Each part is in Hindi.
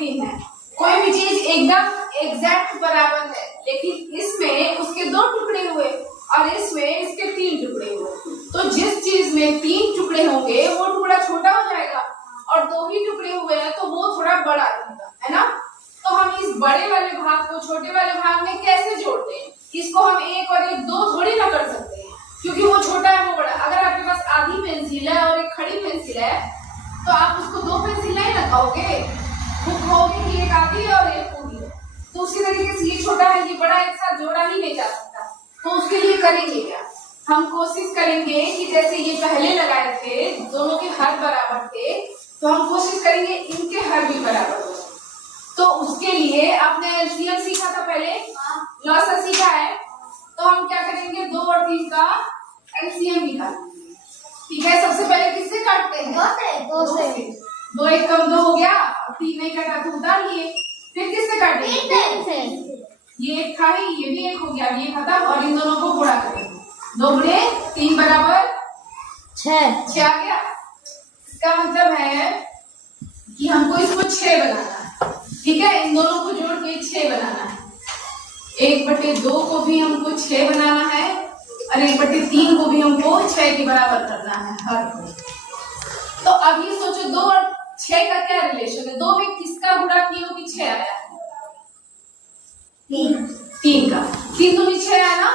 नहीं है। कोई भी चीज एकदम एग्जैक्ट बराबर है, लेकिन इसमें उसके 2 टुकड़े हुए और इसमें इसके 3 टुकड़े हुए। तो जिस चीज में 3 टुकड़े होंगे वो टुकड़ा छोटा हो जाएगा और 2 ही टुकड़े हुए हैं तो वो थोड़ा बड़ा रहेगा, है ना। तो हम इस बड़े वाले भाग को छोटे वाले भाग में कैसे जोड़ते हैं? इसको हम 1 और 1 2 थोड़ी ना कर सकते हैं, क्योंकि वो छोटा है वो बड़ा। अगर आपके पास आधी पेंसिल है और एक खड़ी पेंसिल है तो आप उसको 2 पेंसिल नहीं ना कहोगे, वो कहोगे कि एक आधी है और एक पूरी है। तो उसी तरीके से ये छोटा है ये बड़ा एक साथ जोड़ा ही नहीं जा सकता। तो उसके लिए करेंगे क्या? हम कोशिश करेंगे कि जैसे ये पहले लगाए थे दोनों के हर बराबर थे, तो हम कोशिश करेंगे इनके हर भी बराबर हो। तो उसके लिए आपने एलसीएम सीखा था पहले, लॉसा सीखा है, तो हम क्या करेंगे 2 और 3 का एलसीएम निकालेंगे। ठीक है, सबसे पहले किससे काटते हैं? 2 से। 2 1 कम 2 हो गया, 3 नहीं कटा तो उतार लिए। फिर किससे काटेंगे? ये एक था ही, ये भी एक हो गया, ये खत्म और इन दोनों को गुणा करेंगे। 2 गुणे 3 बराबर 6 आ गया। इसका मतलब है कि हमको इसको 6 बनाना है। ठीक है, इन दोनों को जोड़ के 6 बनाना है। 1/2 को भी हमको 6 बनाना है और 1/3 को भी हमको 6 के बराबर करना है हर को। तो अब ये सोचो 2 और 6 का क्या रिलेशन है? 2 में किसका गुणा किया हो कि 6 आया है? 3 का। 3 दूनी 6 आया ना,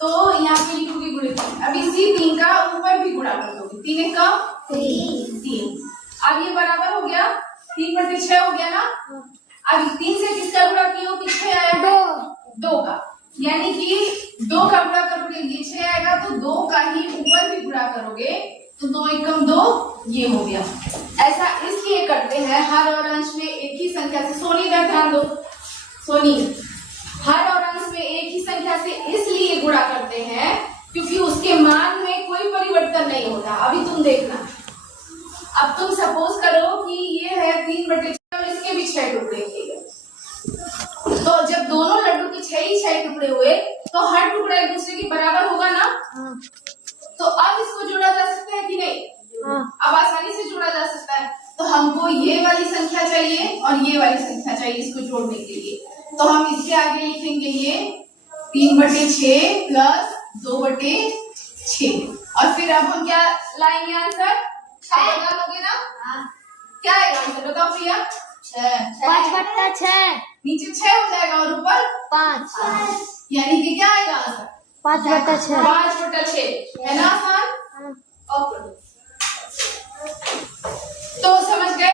तो यहाँ पे लिखोगे गुणे 3। अब इसी 3 का ऊपर भी गुणा कर दोगे। 3 1 का 3। अब ये बराबर हो गया 3/6 हो गया ना। अब 3 से किसका गुणा किया हो कि 6 आया है? 2 का। यानी कि 2 का गुणा करोगे ये 6 आएगा, तो 2 का ही ऊपर भी गुणा करोगे तो 2 1 कम 2 ये हो गया। ऐसा इसलिए करते हैं हर और अंश में एक ही संख्या से। सोनी इधर ध्यान दो, सोनी, हर और अंश में एक ही संख्या से इसलिए गुणा करते हैं क्योंकि उसके मान में कोई परिवर्तन नहीं होता। अभी तुम देखना, अब तुम सपोज करो कि ये है 3/6 और इसके भी 6 टुकड़े किए गए, तो जब दोनों लड्डू के 6 टुकड़े हुए तो हर टुकड़ा एक दूसरे के बराबर होगा ना। तो अब इसको जोड़ा जा सकता है कि नहीं? अब आसानी से जोड़ा जा सकता है। तो हमको ये वाली संख्या चाहिए और ये वाली संख्या चाहिए इसको जोड़ने के लिए। तो हम इसके आगे लिखेंगे ये 3/6 प्लस 2/6 और फिर अब हम क्या लाएंगे आंसर? बता लोगे ना? क्या आएगा आंसर बताओ भैया? 5/6। नीचे 6 हो जाएगा और ऊपर 5, यानी कि क्या आएगा आंसर? 5/6। 5/6 है ना आसान? ओके, तो समझ गए।